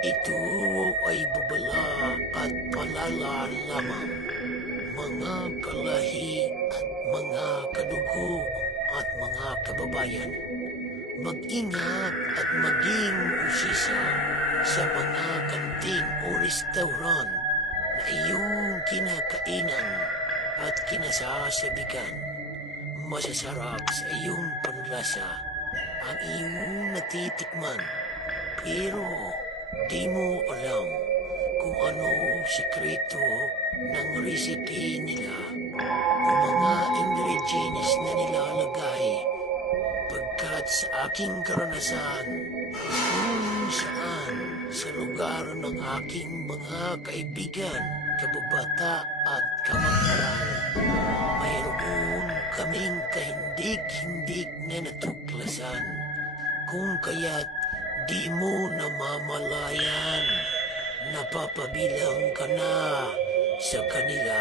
Ito ay babala at palala lamang, mga kalahi at mga kadugo at mga kababayan. Mag-ingat at maging usisa sa mga kantin o restaurant na iyong kinakainan at kinasasabikan. Masasarap sa iyong panlasa ang iyong natitikman, pero di mo alam kung ano sikreto ng recipe nila o mga ingredients na nilalagay, pagkat sa aking karanasan kung saan sa lugar ng aking mga kaibigan, kababata at kamag-aral, mayroon kaming kahindig-hindig na natuklasan, kung kaya't di mo namamalayan, napapabilang ka na sa kanila.